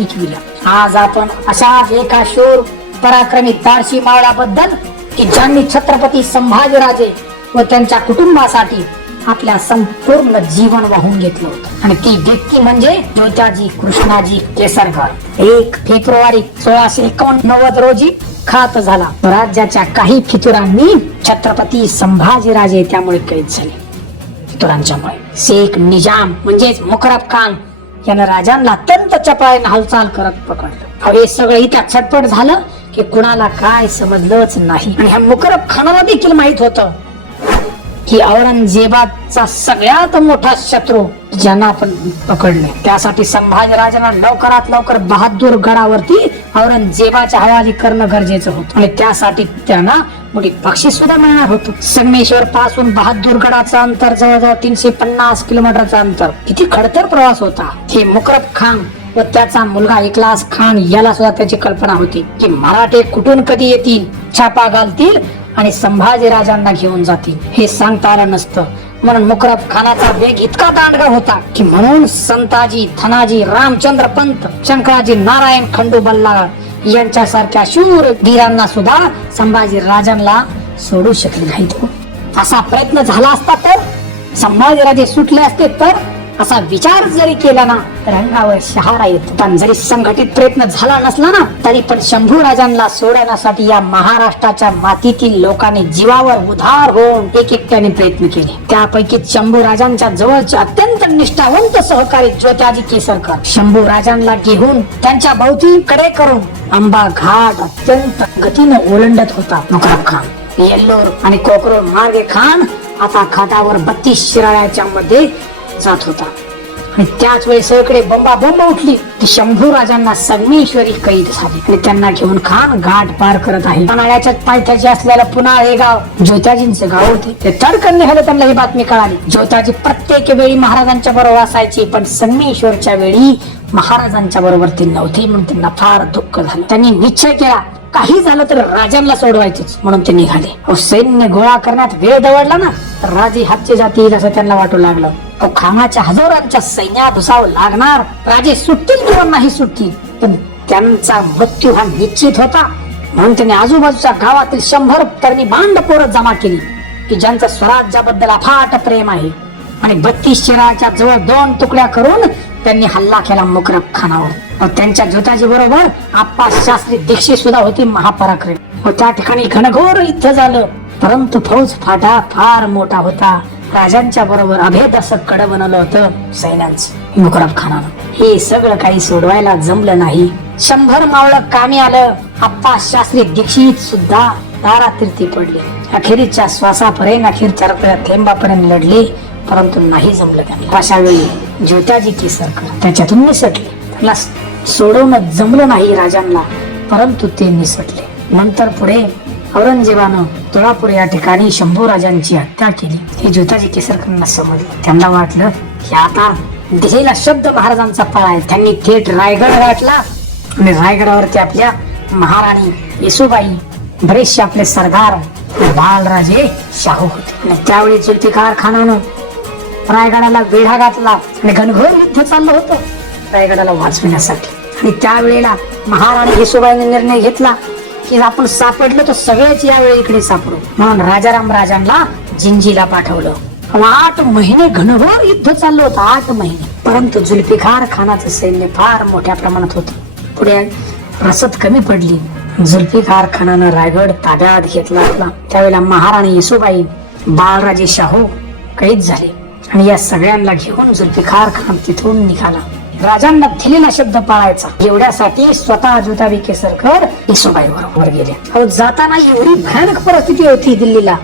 टिकविलं आज आपण अशाच एका शूर पराक्रमी धाडशी मावळाबद्दल की ज्यांनी छत्रपती संभाजीराजे व त्यांच्या कुटुंबासाठी आपल्या संपूर्ण जीवन वाहून घेतलं होतं. आणि ती व्यक्ती म्हणजे ज्योताजी कृष्णाजी केसरकर. एक फेब्रुवारी सोळाशे एकोणनव्वद रोजी खात झाला. राज्याच्या काही फितुरांनी छत्रपती संभाजीराजे त्यामुळे कैद झाले. फितुरांच्यामुळे शेख निजाम म्हणजेच मुखरब खान यानं राजांना अत्यंत चपळाईने हालचाल करत पकडलं. अहो, हे सगळं इतक्या छटपट झालं की कुणाला काय समजलंच नाही. आणि ह्या मुकरब खानाला देखील माहीत होतं की औरंगजेबाचा सगळ्यात मोठा शत्रू ज्यांना आपण पकडले त्यासाठी संभाजीराजांना लवकरात लवकर बहादूर गडावरती औरंगजेबाच्या हवाली करणं गरजेचं होतं. आणि त्यासाठी त्यांना मोठी बक्षीस सुद्धा मिळणार होतं. संगमेश्वर पासून बहादूरगडाचं अंतर जवळजवळ तीनशे पन्नास किलोमीटरचं अंतर. किती खडतर प्रवास होता. हे मुकरब खान व त्याचा मुलगा इकलास खान याला सुद्धा त्याची कल्पना होती की मराठे कुठून कधी येतील? छापा घालतील आणि संभाजी राजांना घेऊन जातील. हे सांगता आलं नसतं. म्हणून मुकरब खानाचा वेग इतका दांडगा होता की म्हणून संताजी धनाजी रामचंद्र पंत शंकराजी नारायण खंडू बल्लाळ यांच्यासारख्या शूर वीरांना सुद्धा संभाजी राजांना सोडू शकले नाहीत. असा प्रयत्न झाला असता तर संभाजीराजे सुटले असते तर असा विचार जरी केला ना तर अंगावर शहारा येतो. पण जरी संघटित प्रयत्न झाला नसला ना तरी पण शंभू राजांना सोडवण्यासाठी या महाराष्ट्राच्या मातीतील लोकांनी जीवावर उधार होऊन एक एकट्याने प्रयत्न केले. त्यापैकी शंभू राजांच्या जवळचे अत्यंत निष्ठावंत सहकारी ज्योत्याजी केसरकर. शंभू राजांना घेऊन त्यांच्या भोवती कडे करून आंबा घाट अत्यंत गतीनं ओलंडत होता मुकरब खान. येल्लोर आणि कोकरोड मार्गे खान आता खाटावर बत्तीस शिराळ्याच्या मध्ये जात होता. आणि त्याच वेळी सगळीकडे बंबा बंब उठली. की शंभू राजांना संगमेश्वरी कैद झाली. आणि त्यांना घेऊन खान घाट पार करत आहे. पन्हाळ्याच्या पायथ्याची असलेलं पुन्हा हे गाव ज्योताजींचं गाव होते. ते तडकन निघालं त्यांना ही बातमी कळाली. ज्योताजी प्रत्येक वेळी महाराजांच्या बरोबर असायची पण संगमेश्वरच्या वेळी महाराजांच्या बरोबर ते नव्हते म्हणून त्यांना फार दुःख झालं. त्यांनी निश्चय केला काही झालं तर राजांना सोडवायचेच म्हणून ते निघाले. सैन्य गोळा करण्यात वेळ दवडला ना तर राजे हातचे जातील असं त्यांना वाटू लागलं. तो खानाच्या हजारांच्या सैन्यात घुसावं लागणार. राजे सुटतील किंवा नाही सुटतील पण त्यांचा मृत्यू हा निश्चित होता. म्हणून त्यांनी आजूबाजूच्या गावातील शंभर तरणी बांड पोरं जमा केली की ज्यांचं स्वराज्याबद्दल अफाट प्रेम आहे. आणि बत्तीस शिराच्या जवळ दोन तुकड्या करून त्यांनी हल्ला केला मुकरब खानावर त्यांच्या जोताजी बरोबर आप्पा शास्त्री दीक्षित सुद्धा होती महापराक्रम. व त्या ठिकाणी घनघोर युद्ध झालं. परंतु फौज फाटा फार मोठा होता. राजांच्या बरोबर अभेद असं कड बनवलं होतं सैन्यांच मुकरब खानानं हे सगळं काही सोडवायला जमलं नाही. शंभर मावळ कामी आलं. आप्पा शास्त्री दीक्षित सुद्धा दारातीर्थी पडली. अखेरीच्या श्वासापर्यंत अखेरच्या रक्ताच्या थेंबापर्यंत लढले. परंतु नाही जमलं त्यांनी. अशा वेळी ज्योताजी केसरकर त्याच्यातून निसटले. त्याला सोडवणं जमलं नाही राजांना परंतु ते निसटले. नंतर पुढे औरंगजेबानं तुळापूर या ठिकाणी शंभू राजांची हत्या केली. हे ज्योताजी केसरकरांना समजलं त्यांना वाटलं की आता दिलेला शब्द महाराजांचा पळा आहे. त्यांनी थेट रायगड गाठला आणि रायगडावरती आपल्या महाराणी येसुबाई बरेचसे आपले सरदार बालराजे शाहू होते. आणि त्यावेळी चुलतीकार खानानं रायगडाला वेढा घातला आणि घनघोर युद्ध चाललं होतं रायगडाला वाचविण्यासाठी. आणि त्यावेळेला महाराणी येसुबाईने निर्णय घेतला की आपण सापडलो तर सगळेच यावेळी इकडे सापडू. म्हणून राजाराम राजांना जिंजीला पाठवलं. आठ महिने घनघोर युद्ध चाललं होतं आठ महिने. परंतु जुल्फिकार खानाचं सैन्य फार मोठ्या प्रमाणात होतं. पुढे रसद कमी पडली. जुल्फिकार खानानं रायगड ताब्यात घेतला. त्यावेळेला महाराणी येसुबाई बाळराजे शाहू कैद झाले. आणि या सगळ्यांना घेऊन जुल्फिकार खान तिथून निघाला. राजांना दिलेला शब्द पाळायचा. एवढ्यासाठी स्वतः जुताबी केसरकर येसुबाई बरोबर गेले. अहो जाताना एवढी भयानक परिस्थिती होती दिल्लीला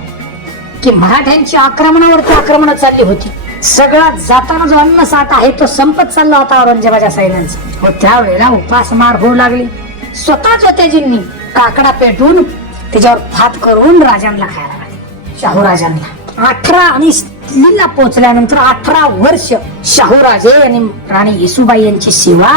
की मराठ्यांची आक्रमणावरती आक्रमण चालली होती. सगळा जाताना जो अन्न साठा आहे तो संपत चालला होता औरंगजेबाच्या सैन्यांचा व त्यावेळेला उपासमार होऊ लागली. स्वतः ज्योत्याजींनी काकडा पेटून त्याच्यावर भात करून राजांना खायला लागले शाहू राजांना. अठरा आणि दिल्लीला पोहोचल्यानंतर अठरा वर्ष शाहूराजे आणि राणी येसुबाई यांची सेवा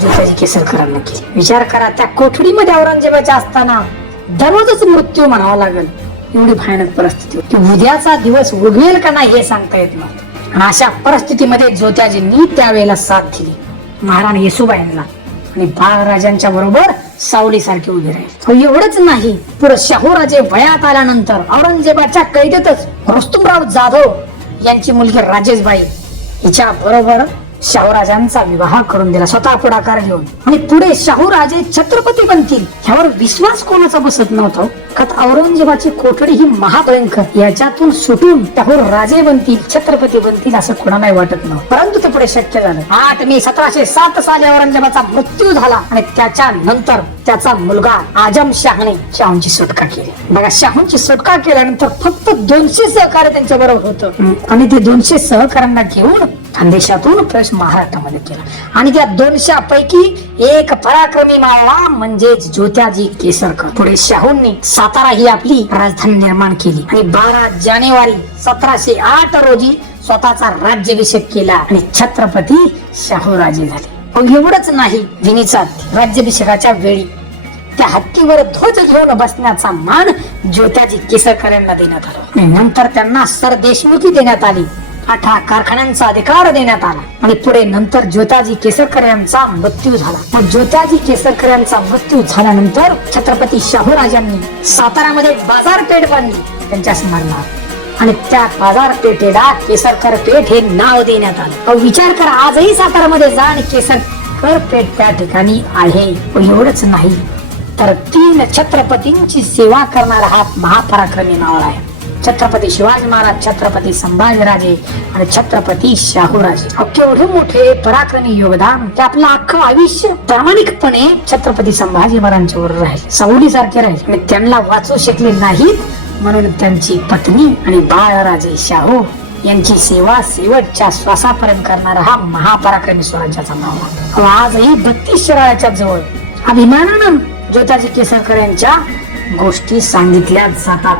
ज्योताजी केसरकरांना केली. विचार करा त्या कोठडीमध्ये औरंगजेबाच्या असताना दररोजच मृत्यू म्हणावा लागेल. एवढी भयानक परिस्थिती होती. उद्याचा दिवस उगवेल का नाही हे सांगता येत नव्हतं. आणि अशा परिस्थितीमध्ये ज्योत्याजींनी त्यावेळेला साथ दिली. महाराणी येसुबाईंना आणि बाळराजांच्या बरोबर सावलीसारखे उभे राहिले. हो एवढंच नाही पुढे शाहूराजे वयात आल्यानंतर औरंगजेबाच्या कैदेतच रुस्तुमराव जाधव यांची मुलगी राजेशबाई हिच्या बरोबर शाहूराजांचा विवाह करून दिला. स्वतः पुढाकार घेऊन. आणि पुढे शाहूराजे छत्रपती बनतील ह्यावर विश्वास कोणाचा बसत नव्हता हो. का औरंगजेबाची कोठडी ही महाभयंकर. याच्यातून सुटून शाहूर राजे बनतील छत्रपती बनतील असं कोणालाही वाटत नव्हतं. परंतु ते पुढे शक्य झालं. आठ मे सतराशे सात साली औरंगजेबाचा मृत्यू झाला आणि त्याच्या नंतर त्याचा मुलगा आजम शहाने शाहूंची सुटका केली. बघा शाहूंची सुटका केल्यानंतर फक्त दोनशे सहकार्य त्यांच्या बरोबर होतं. आणि ते दोनशे सहकार्यांना घेऊन खानदेशातून प्रवेश महाराष्ट्रामध्ये केला. आणि त्या दोनशे पैकी एक पराक्रमी मावळा म्हणजेच ज्योत्याजी केसरकर. पुढे शाहूंनी सातारा ही आपली राजधानी निर्माण केली. आणि बारा जानेवारी सतराशे आठ रोजी स्वतःचा राज्याभिषेक केला आणि छत्रपती शाहूराजे झाले. मग एवढंच नाही विनीचा राज्याभिषेकाच्या वेळी त्या हत्तीवर ध्वज घेऊन बसण्याचा मान ज्योत्याजी केसरकर यांना देण्यात आला. नंतर त्यांना सर देशमुखी देण्यात आली. अठरा कारखान्यांचा अधिकार देण्यात आला. आणि पुढे नंतर ज्योताजी केसरकर यांचा मृत्यू झाला. मग ज्योताजी केसरकर यांचा मृत्यू झाल्यानंतर छत्रपती शाहू राजांनी सातारामध्ये बाजारपेठ बांधली. त्यांच्या स्मरणार्थ आणि त्या बाजारपेठेला केसरकर पेठ हे नाव देण्यात आलं. विचार करा आजही सातारामध्ये जा आणि केसरकर पेठ त्या ठिकाणी आहे एवढंच नाही. तर तीन छत्रपतींची सेवा करणारा हा महापराक्रमी नाव आहे. छत्रपती शिवाजी महाराज छत्रपती संभाजीराजे आणि छत्रपती शाहूराजे. केवढे मोठे पराक्रमी योगदान ते आपलं अख्खं आयुष्य प्रामाणिकपणे छत्रपती संभाजी महाराजांच्या वर सावली सारखे राहील. आणि त्यांना वाचू शकले नाहीत म्हणून त्यांची पत्नी आणि बाळराजे शाहू यांची सेवा शेवटच्या श्वासापर्यंत करणारा हा महापराक्रमी स्वराज्याचा मावळा आजही बत्तीस शिराळ्याच्या जवळ अभिमानानं ज्योताजी केसरकर यांच्या गोष्टी सांगितल्या जातात.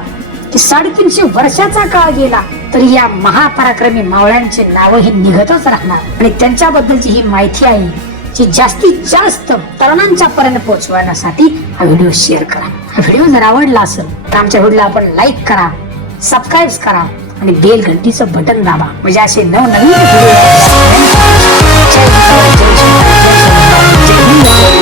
की साडेतीनशे वर्षाचा काळ गेला तरी या महापराक्रमी मावळ्यांचे नाव हे निघतच राहणार. आणि त्यांच्याबद्दलची ही माहिती आहे जी जास्तीत जास्त तरुणांच्या पर्यंत पोहोचवण्यासाठी हा व्हिडिओ शेअर करा. हा व्हिडिओ जर आवडला असेल तर आमच्या व्हिडिओला आपण लाईक करा सबस्क्राईब करा आणि बेल घंटीचं बटन दाबा. म्हणजे असे नवनवीन व्हिडिओ